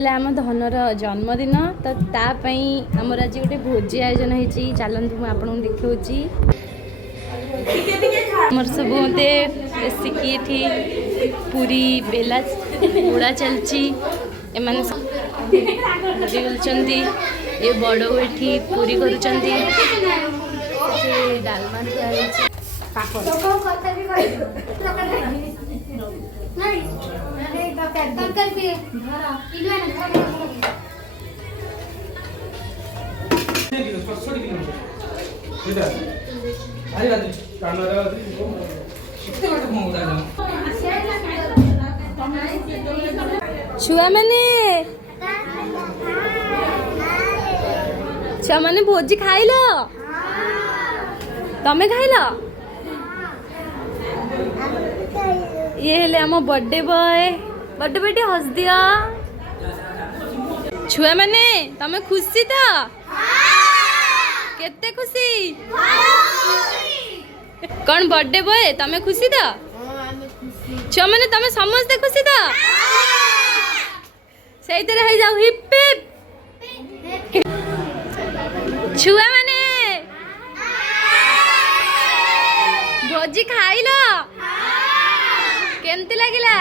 आम धनर जन्मदिन तो तापाई आमर आज गोटे भोजी आयोजन होती। चलतु मुझे आपको देखी मोर सब मत सिखी पूरी बेला उड़ा चलची एमाने ये बड़ ये पूरी करुँच डालमा छुआ मैंने भोजी खाइल तमें खाइल ये हेले आम बर्थडे बॉय हस दिया छुआ मैंने तमें खुशी तो केते खुशी कौन बर्थडे बॉय तमें खुशी तो छुआ मैंने तमें समझते खुशी तो सही तरह हो जाओ हिप हिप छुआ मैंने भोजी खाइल केमती लगिला